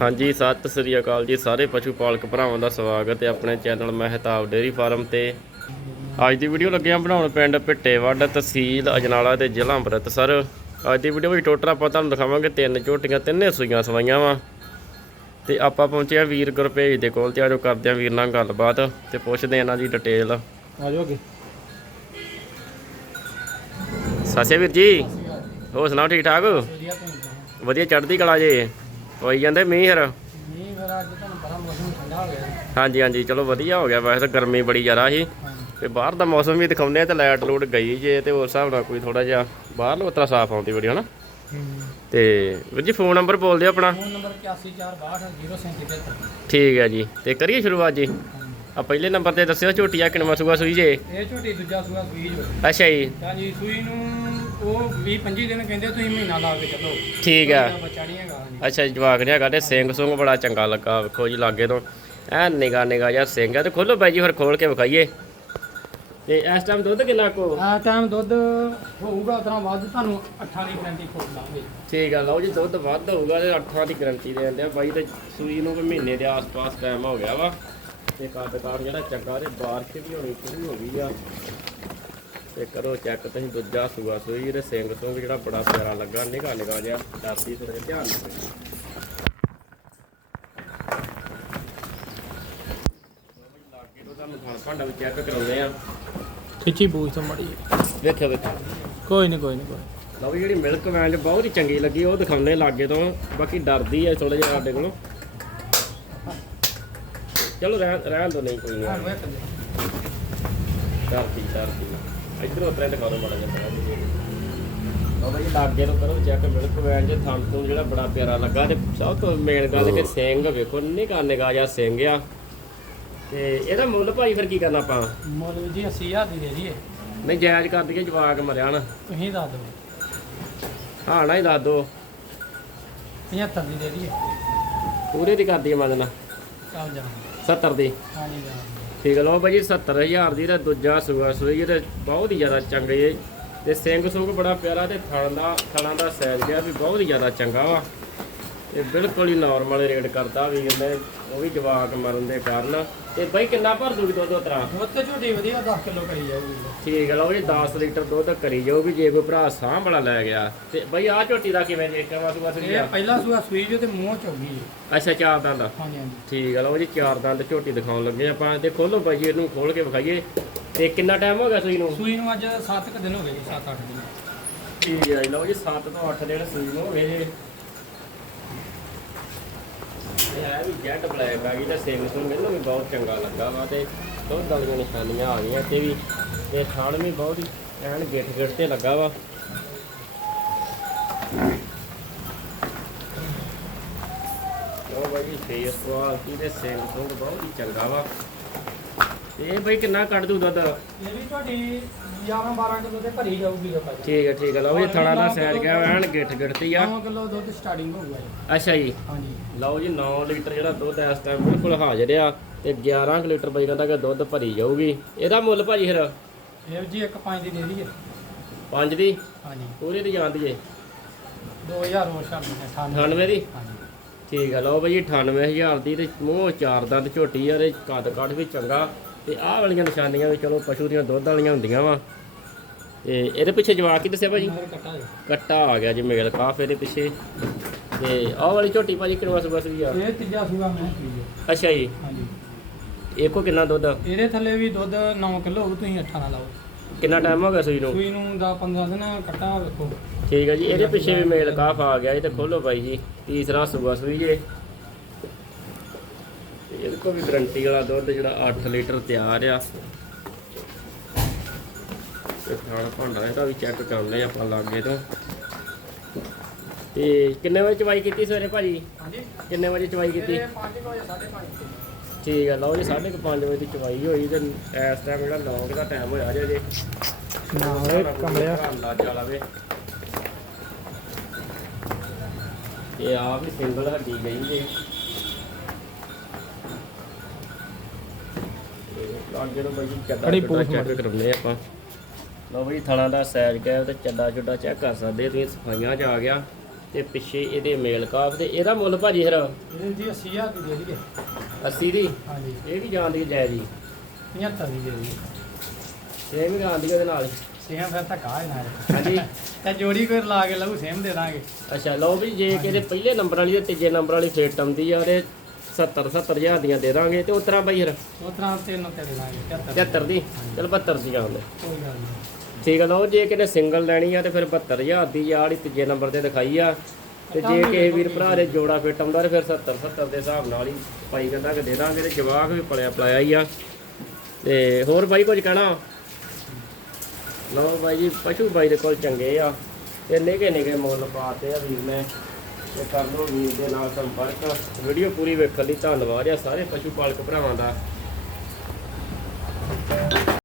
ਹਾਂਜੀ ਸਤਿ ਸ੍ਰੀ ਅਕਾਲ ਜੀ। ਸਾਰੇ ਪਸ਼ੂ ਪਾਲਕ ਭਰਾਵਾਂ ਦਾ ਸਵਾਗਤ ਹੈ ਆਪਣੇ ਚੈਨਲ ਮਹਿਤਾਬ ਡੇਅਰੀ ਫਾਰਮ ਤੇ। ਅੱਜ ਦੀ ਵੀਡੀਓ ਲੱਗਿਆ ਬਣਾਉਣ ਪਿੰਡ ਪਿੱਟੇਵੱਡ ਤਹਿਸੀਲ ਅਜਨਾਲਾ ਤੇ ਜ਼ਿਲ੍ਹਾ ਅੰਮ੍ਰਿਤਸਰ। ਅੱਜ ਦੀ ਵੀਡੀਓ ਵਿੱਚ ਟੋਟਲ ਆਪਾਂ ਤੁਹਾਨੂੰ ਦਿਖਾਵਾਂਗੇ ਤਿੰਨ ਝੋਟੀਆਂ ਤਿੰਨੇ ਸੂਈਆਂ ਸਵਾਈਆਂ ਵਾ। ਤੇ ਆਪਾਂ ਪਹੁੰਚੇ ਆ ਵੀਰ ਗੁਰਪੇਜ ਦੇ ਕੋਲ ਤੇ ਆਜੋ ਕਰਦੇ ਆ ਵੀਰ ਨਾਲ ਗੱਲਬਾਤ ਤੇ ਪੁੱਛਦੇ ਆ ਇਹਨਾਂ ਦੀ ਡਿਟੇਲ ਆ ਜਾਓ ਅੱਗੇ। ਸਾਸੇ ਵੀਰ ਜੀ। ਹੋਰ ਸੁਣਾਓ ਠੀਕ ਠਾਕ? ਵਧੀਆ ਚੜ੍ਹਦੀ ਕਲਾ ਜੇ? ਹੋਈ ਜਾਂਦੇ ਮੀਂਹ ਹਰ ਮੀਂਹ ਫਿਰ ਅੱਜ ਤੁਹਾਨੂੰ ਪਤਾ ਮੌਸਮ ਠੰਡਾ ਹੋ ਗਿਆ ਹਾਂਜੀ ਹਾਂਜੀ ਚਲੋ ਵਧੀਆ ਹੋ ਗਿਆ। ਵੈਸੇ ਤਾਂ ਗਰਮੀ ਬੜੀ ਜ਼ਿਆਦਾ ਸੀ। ਤੇ ਬਾਹਰ ਦਾ ਮੌਸਮ ਵੀ ਦਿਖਾਉਂਦੇ ਆ ਤੇ ਲਾਈਟ ਲੂਟ ਗਈ ਜੇ ਤੇ ਉਸ ਹਿਸਾਬ ਨਾਲ ਕੋਈ ਥੋੜਾ ਜਿਹਾ ਬਾਹਰ ਉਤਰਾ ਸਾਫ਼ ਆਉਂਦੀ ਵੀਡੀਓ ਹਨਾ? ਤੇ ਵੀਰ ਜੀ ਫੋਨ ਨੰਬਰ ਬੋਲ ਦਿਓ ਆਪਣਾ। ਫੋਨ ਨੰਬਰ 8146203773 ਠੀਕ ਹੈ ਜੀ। ਤੇ ਕਰੀਏ ਸ਼ੁਰੂਆਤ ਜੀ? ਆ ਪਹਿਲੇ ਨੰਬਰ ਤੇ ਦੱਸਿਓ ਝੋਟੀ ਆ ਕਿਨਵਾ ਸੂਆ ਸੂਈ ਜੇ? ਇਹ ਝੋਟੀ ਦੂਜਾ ਸੂਆ ਸੂਈ ਜੋ। ਅੱਛਾ ਜੀ। ਹਾਂਜੀ ਸੂਈ ਨੂੰ ਉਹ 20 25 ਦਿਨ ਕਹਿੰਦੇ ਤੁਸੀਂ ਮਹੀਨਾ ਲਾ ਕੇ ਚੱਲੋ। ਠੀਕ ਆ। ਇਹਦਾ ਬੱਚਾ ਨਹੀਂ ਹੈਗਾ ਹਾਂਜੀ। ਅੱਛਾ ਜੀ, ਜਵਾਕ ਨਹੀਂ ਹੈਗਾ ਤੇ ਸਿੰਘ ਸੁੰਗ ਬੜਾ ਚੰਗਾ ਲੱਗਾ ਵੇਖੋ ਜੀ ਲਾਗੇ ਤੋਂ। ਐ ਨਿਗਾ ਨਿਗਾ ਜਿਹਾ ਸਿੰਘ ਆ ਤੇ ਖੋਲੋ ਬਾਈ ਜੀ ਫਿਰ ਖੋਲ ਕੇ ਵਿਖਾਈਏ। ਤੇ ਇਸ ਟਾਈਮ ਦੁੱਧ ਕਿੰਨਾ ਕੋ? ਆ ਟਾਈਮ ਦੁੱਧ ਹੋਊਗਾ ਉਤਨਾ ਵੱਧ ਤੁਹਾਨੂੰ 8 ਦੀ ਗਰੰਟੀ ਖੋਲ ਦਾਂਗੇ ਠੀਕ ਆ ਲਓ ਜੀ ਦੁੱਧ ਵੱਧ ਹੋਊਗਾ ਤੇ 8 ਦੀ ਗਾਰੰਟੀ ਦੇ ਦਿੰਦੇ ਆ। ਬਾਈ ਤੇ ਸੂਈ ਨੂੰ ਕੋਈ ਮਹੀਨੇ ਦੇ ਆਸ-ਪਾਸ ਟਾਈਮ ਹੋ ਗਿਆ ਵਾ। ਤੇ ਕੱਦ ਕਾਰ ਜਿਹੜਾ ਚੰਗਾ ਤੇ ਬਾਰਿਸ਼ ਵੀ ਹੋਣੀ ਸ਼ੁਰੂ ਹੋ ਗਈ ਆ। ਤੇ ਕਰੋ ਚੈੱਕ ਤੁਸੀਂ ਦੂਜਾ ਸੂਆ ਸੂਈ ਤੇ ਸਿੰਘ ਸੁੰਗ ਜਿਹੜਾ ਬੜਾ ਪਿਆਰਾ ਲੱਗਾ ਨਿਗਾ ਨਿਗਾ ਜਿਹਾ ਦਾਤੀ ਥੋੜਾ ਧਿਆਨ ਨਾਲ ਲਾਗੇ ਤੋਂ ਤੁਹਾਨੂੰ ਖਾਣ ਭਾਂਡਾ ਵੀ ਚੈੱਕ ਕਰਾਉਂਦੇ ਆ ਖਿੱਚੀ ਬੂਝ ਤੋਂ ਮੜੀ ਵੇਖਿਓ ਵੇਖਿਓ। ਕੋਈ ਨਹੀਂ ਕੋਈ ਨਹੀਂ ਕੋਈ ਲਓ ਵੀ ਜਿਹੜੀ ਮਿਲਕ ਵੈਨ ਬਹੁਤ ਹੀ ਚੰਗੀ ਲੱਗੀ ਉਹ ਦਿਖਾਉਂਦੇ ਲਾਗੇ ਤੋਂ ਬਾਕੀ ਡਰਦੀ ਹੈ ਥੋੜਾ ਜਿਹਾ ਸਾਡੇ ਕੋਲੋਂ। ਚਲੋ ਰਹਿਣ ਰਹਿਣ ਦੋ ਨਹੀਂ ਕੋਈ ਨਹੀਂ ਡਰਦੀ ਡਰਦੀ ਇਧਰੋਂ ਉਤਰੇ ਦਿਖਾ ਦਿਓ ਬੜਾ ਜਿਹਾ ਲਓ ਬਈ ਲਾਗੇ ਤੋਂ ਕਰੋ ਚੈੱਕ ਮਿਲਕ ਵੈਨ ਜੇ ਥਣ ਤੋਂ ਜਿਹੜਾ ਬੜਾ ਪਿਆਰਾ ਲੱਗਾ ਤੇ ਸਭ ਤੋਂ ਮੇਨ ਗੱਲ ਕਿ ਸਿੰਘ ਵੇਖੋ ਨਿਕਾ ਨਿਕਾ ਜਿਹਾ ਸਿੰਘ ਆ ਤੇ ਇਹਦਾ ਮੁੱਲ ਭਾਈ ਫਿਰ ਕੀ ਕਰਨਾ ਆਪਾਂ ਮੁੱਲ ਜੀ 80000 ਦੀ ਦੇ ਦਈਏ ਨਹੀਂ ਜਾਇਜ਼ ਕਰ ਦਈਏ ਜਵਾਕ ਮਰਿਆ ਨਾ ਤੁਸੀਂ ਦੱਸ ਦਿਓ ਹਾਂ ਨਾ ਹੀ ਦੱਸ ਦੋ 75 ਦੀ ਦੇ ਦਈਏ ਪੂਰੇ ਦੀ ਕਰ ਦਈਏ ਮੰਨਣਾ ਚੱਲ ਜਾ 70 ਦੀ। ਹਾਂਜੀ ਠੀਕ ਲਓ ਭਾਜੀ 70000 ਦੀ ਤੇ ਦੂਜਾ ਸੂਆ ਸੂਈ ਤੇ ਬਹੁਤ ਹੀ ਜ਼ਿਆਦਾ ਚੰਗਾ ਤੇ ਸਿੰਘ ਸੁੰਗ ਬੜਾ ਪਿਆਰਾ ਤੇ ਥਣ ਦਾ ਥਣਾਂ ਦਾ ਸਾਈਜ਼ ਗਿਆ ਵੀ ਬਹੁਤ ਹੀ ਜ਼ਿਆਦਾ ਚੰਗਾ ਵਾ। ਤੇ ਬਿਲਕੁਲ ਹੀ ਨਾਰਮਲ ਰੇਟ ਕਰਦਾ ਵੀ ਕਹਿੰਦੇ ਉਹ ਵੀ ਜਵਾਕ ਮਰਨ ਦੇ ਕਾਰਨ। ਤੇ ਬਾਈ ਕਿੰਨਾ ਭਰ ਦੂਗੀ ਦੁੱਧ ਉਤਰਾ ਦੁੱਧ ਤੇ ਝੋਟੀ ਵਧੀਆ 10 ਕਿਲੋ ਕਰੀ ਜਾਊਗੀ। ਠੀਕ ਹੈ ਲਓ ਜੀ 10 ਲੀਟਰ ਦੁੱਧ ਕਰੀ ਜਾਊਗੀ ਜੇ ਕੋਈ ਭਰਾ ਵਾਲਾ ਲੈ ਗਿਆ। ਤੇ ਬਾਈ ਆਹ ਝੋਟੀ ਦਾ ਕਿਵੇਂ ਜੇ ਕਿਵੇਂ ਸੂਆ ਸੂਈ ਇਹ ਆ ਪਹਿਲਾ ਸੂਆ ਸੂਈ ਜੋ ਤੇ ਮੂੰਹ ਚ ਆਉਗੀ ਜੀ। ਅੱਛਾ ਚਾਰ ਦੰਦ ਆ? ਹਾਂਜੀ ਹਾਂਜੀ। ਠੀਕ ਹੈ ਲਓ ਜੀ ਚਾਰ ਦੰਦ ਝੋਟੀ ਦਿਖਾਉਣ ਲੱਗੇ ਆਪਾਂ। ਤੇ ਖੋਲੋ ਬਾਈ ਜੀ ਇਹਨੂੰ ਖੋਲ ਕੇ ਵਿਖਾਈਏ। ਤੇ ਕਿੰਨਾ ਟਾਈਮ ਹੋ ਗਿਆ ਸੂਈ ਨੂੰ? ਸੂਈ ਨੂੰ ਅੱਜ 7 ਕੁ ਦਿਨ ਹੋ ਗਏ ਜੀ 7-8 ਦਿਨ। ਠੀਕ ਹੈ ਜੀ, ਲਓ ਜੀ 7 ਤੋਂ 8 ਦਿਨ ਸੂਈ ਨੂੰ ਹੋ ਗਏ ਜੀ ਇਹ ਹੈ ਵੀ ਜੈਟ ਬਲੈਕ ਆ ਗਈ ਤੇ ਸਿੰਘ ਸੁਣ ਮੈਨੂੰ ਵੀ ਬਹੁਤ ਚੰਗਾ ਲੱਗਾ ਵਾ ਤੇ ਦੁੱਧ ਵਾਲੀਆਂ ਨਿਸ਼ਾਨੀਆਂ ਆ ਗਈਆਂ ਤੇ ਵੀ ਤੇ ਥਾਣ ਵੀ ਬਹੁਤ ਹੀ ਐਨ ਗਿੱਠ ਗਿੱਠ ਤੇ ਲੱਗਾ ਵਾ। ਲਓ ਬਾਈ ਫੇਸ ਕੁਆਲਿਟੀ ਤੇ ਸਿੰਘ ਸੁਣ ਬਹੁਤ ਹੀ ਚੰਗਾ ਵਾ। ਇਹ ਬਾਈ ਕਿੰਨਾ ਕੱਢ ਦੂ ਦੁੱਧ? ਇਹ ਵੀ ਤੁਹਾਡੀ 11-12 ਕਿਲੋ ਤੇ ਭਰੀ ਜਾਊਗੀ ਆਪਾਂ ਠੀਕ ਹੈ ਠੀਕ ਹੈ ਲਓ ਜੀ ਥਣਾ ਦਾ ਸਾਈਜ਼ ਗਿਆ ਐਨ ਗਿੱਠ ਗਿੱਠ ਤੇ ਹੀ ਆ। 9 ਕਿਲੋ ਦੁੱਧ ਸਟਾਰਟਿੰਗ ਹੋਊਗਾ ਅੱਛਾ ਜੀ। ਹਾਂਜੀ। ਲਓ ਜੀ 9 ਲੀਟਰ ਜਿਹੜਾ ਦੁੱਧ ਇਸ ਟਾਈਮ ਬਿਲਕੁਲ ਹਾਜ਼ਰ ਆ ਤੇ 11 ਕੁ ਲੀਟਰ ਬਾਈ ਕਹਿੰਦਾ ਕਿ ਦੁੱਧ ਭਰੀ ਜਾਊਗੀ। ਇਹਦਾ ਮੁੱਲ ਭਾਜੀ ਫਿਰ? ਇਹ ਜੀ ਇੱਕ 5 ਦੀ ਦੇ ਦਈਏ 5 ਦੀ? ਹਾਂਜੀ। ਪੂਰੀ ਦੀ ਜਾਂਦੀ ਏ? 2000 ਹੋਰ ਛੱਡ ਦਿੰਦੇ 98 ਦੀ। ਹਾਂਜੀ। ਠੀਕ ਆ ਲਓ ਬਾਈ 98000 ਦੀ ਤੇ ਮੂੰਹ ਚਾਰ ਦੰਦ ਝੋਟੀ ਆ ਤੇ ਕੱਦ ਕੱਠ ਵੀ ਚੰਗਾ। ਤੇ ਆਹ ਵਾਲੀਆਂ ਨਿਸ਼ਾਨੀਆਂ ਵੀ ਚਲੋ ਪਸ਼ੂ ਦੀਆਂ ਦੁੱਧ ਵਾਲੀਆਂ ਹੁੰਦੀਆਂ ਵਾ। ਤੇ ਇਹਦੇ ਪਿੱਛੇ ਜਵਾਕ ਕੀ ਦੱਸਿਆ ਭਾਜੀ? ਕੱਟਾ ਆ ਗਿਆ ਜੀ ਮੇਲ ਕਾਫ ਇਹਦੇ ਪਿੱਛੇ। ਤੇ ਆਹ ਵਾਲੀ ਝੋਟੀ ਭਾਜੀ ਕਿੰਨਾ ਸੁਬਾ ਸੁਈ ਆ? ਇਹ ਤੀਜਾ ਸੂਆ ਮੈਂ ਅੱਛਾ ਜੀ। ਹਾਂਜੀ। ਇਹਕੋ ਕਿੰਨਾ ਦੁੱਧ? ਇਹਦੇ ਥੱਲੇ ਵੀ ਦੁੱਧ 9 ਕਿਲੋ ਹੋਊ ਤੁਸੀਂ 8 ਨਾਲ ਲਾਓ। ਕਿੰਨਾ ਟਾਈਮ ਹੋ ਗਿਆ ਸੂਈ ਨੂੰ? ਸੂਈ ਨੂੰ 10 15 ਦਿਨ ਕੱਟਾ ਵੇਖੋ। ਠੀਕ ਹੈ ਜੀ ਇਹਦੇ ਪਿੱਛੇ ਵੀ ਮੇਲ ਕਾਫ ਆ ਗਿਆ ਇਹ ਤੇ ਖੋਲੋ ਬਾਈ ਜੀ ਤੀਸਰਾ ਸੂਆ ਸੂਈ ਜੇ। ਇਹਦੇ ਕੋਲ ਵੀ ਗਰੰਟੀ ਵਾਲਾ ਦੁੱਧ ਜਿਹੜਾ 8 ਲੀਟਰ ਤਿਆਰ ਆ। ਤੇ ਖਾਣਾ ਭਾਂਡਾ ਇਹਦਾ ਵੀ ਚੈੱਕ ਕਰਨੇ ਆਪਾਂ ਲਾਗੇ ਤੋਂ। ਤੇ ਕਿੰਨੇ ਵਜੇ ਚਵਾਈ ਕੀਤੀ ਸਵੇਰੇ ਭਾਜੀ? ਹਾਂਜੀ। ਕਿੰਨੇ ਵਜੇ ਚਵਾਈ ਕੀਤੀ? ਇਹ 5 ਵਜੇ 5:30 ਠੀਕ ਹੈ ਲਓ ਜੀ 5:30 ਵਜੇ ਦੀ ਚਵਾਈ ਹੋਈ ਤੇ ਇਸ ਟਾਈਮ ਜਿਹੜਾ ਲੌਂਗ ਦਾ ਟਾਈਮ ਹੋਇਆ ਜੇ ਜੇ ਨਾ ਓਏ ਕਮਲਿਆ। ਅੰਦਾਜ਼ਾ ਲਾਵੇ ਇਹ ਆ ਵੀ ਸਿੰਗਲ ਹੱਡੀ ਗਈ ਜੇ। ਲਾਗੇ ਤੋਂ ਬਈ ਚੱਡਾ ਬੜੀ ਚੱਡਾ ਪੂਛ ਚੈੱਕ ਮਾਰੀ। ਕਰਾਉਂਦੇ ਆਪਾਂ। ਲਓ ਬਈ ਥਣਾ ਦਾ ਸਾਈਜ਼ ਕਿਹਾ ਤੇ ਚੱਡਾ ਚੁੱਡਾ ਚੈੱਕ ਕਰ ਸਕਦੇ ਤੁਸੀਂ ਸਫਾਈਆਂ 'ਚ ਆ ਗਿਆ। ਤੇ ਪਿੱਛੇ ਇਹਦੇ ਮੇਲ ਕਾਫ ਤੇ ਇਹਦਾ ਮੁੱਲ ਭਾਜੀ ਫਿਰ? ਇਹਦੇ ਜੀ 80000 ਦੀ ਦੇ ਦਈਏ। 80 ਦੀ? ਹਾਂਜੀ। ਇਹ ਵੀ ਜਾਂਦੀ ਜੈ ਜੀ 75 ਦੀ ਦੇ ਦਈਏ। ਇਹ ਵੀ ਜਾਂਦੀ ਉਹਦੇ ਨਾਲ? ਹੀ। ਸੇਮ ਫਿਰ ਧੱਕਾ ਹੈ ਨਾਲ। ਹਾਂਜੀ। ਤੇ ਜੋੜੀ ਕੋਈ ਲਾ ਕੇ ਲਊ ਸੇਮ ਦੇ ਦਾਂਗੇ। ਅੱਛਾ ਲਓ ਵੀ ਜੇ ਕਿਤੇ ਪਹਿਲੇ ਨੰਬਰ ਵਾਲੀ ਤੇ ਤੀਜੇ ਨੰਬਰ ਵਾਲੀ ਫੇਟ ਆਉਂਦੀ ਆ ਉਹਦੇ 70 70000 ਦੀਆਂ ਦੇ ਦਾਂਗੇ ਤੇ ਉਤਰਾ ਬਾਈ ਫਿਰ। ਉਸ ਤਰ੍ਹਾਂ ਤਿੰਨ ਉੱਤੇ ਦੇ ਦਾਂਗੇ 75 75 ਦੀ? ਚਲ 72 ਦੀ ਆਉਂਦੇ ਕੋਈ ਗੱਲ ਨਹੀਂ। ਠੀਕ ਆ ਲਓ ਜੇ ਕਿਤੇ ਸਿੰਗਲ ਲੈਣੀ ਆ ਤੇ ਫਿਰ 72000 ਦੀ ਆ ਜਿਹੜੀ ਤੀਜੇ ਨੰਬਰ ਤੇ ਦਿਖਾਈ ਆ। ਤੇ ਜੇ ਕਿਸੇ ਵੀਰ ਭਰਾ ਦੇ ਜੋੜਾ ਫਿੱਟ ਆਉਂਦਾ ਤੇ ਫਿਰ 70 70 ਦੇ ਹਿਸਾਬ ਨਾਲ ਹੀ ਪਾਈ ਕਹਿੰਦਾ ਕਿ ਦੇ ਦਾਂਗੇ ਤੇ ਜਵਾਕ ਵੀ ਪਲਿਆ ਪਲਾਇਆ ਹੀ ਆ। ਤੇ ਹੋਰ ਬਾਈ ਕੁਝ ਕਹਿਣਾ? ਲਓ ਬਾਈ ਜੀ ਪਸ਼ੂ ਬਾਈ ਦੇ ਕੋਲ ਚੰਗੇ ਆ। ਤੇ ਨਿੱਕੇ ਨਿੱਕੇ ਮੁੱਲ ਪਾਤੇ ਆ ਵੀਰ ਨੇ। ਤੇ ਕਰ ਲਓ ਵੀਰ ਦੇ ਨਾਲ ਸੰਪਰਕ। ਵੀਡੀਓ ਪੂਰੀ ਵੇਖਣ ਲਈ ਧੰਨਵਾਦ ਆ ਸਾਰੇ ਪਸ਼ੂ ਪਾਲਕ ਭਰਾਵਾਂ ਦਾ।